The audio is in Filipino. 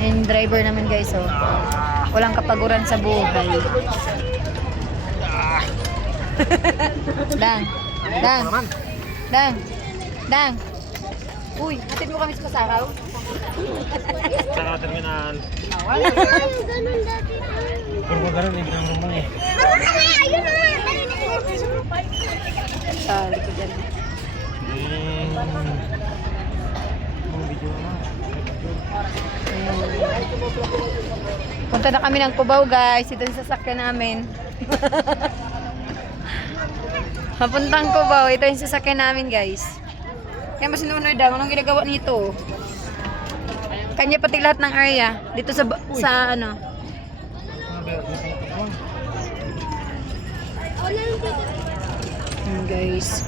Yung driver naman guys, oh. Walang kapaguran sa buhay. Dang. Dang. Dang. Dang. Uy, hatid mo kami sa Pasaraw. Sa terminal. Ganun dati. Puro ganun, hindi naman mo eh. Ayun na! Sa likod yan. Punta na kami ng Cubao guys. Ito yung sasakyan namin. Papuntang Cubao. Ito yung sasakyan namin guys. Kaya mas lunod daw. Anong ginagawa nito? Kanya pati lahat ng area. Dito sa ano. Guys.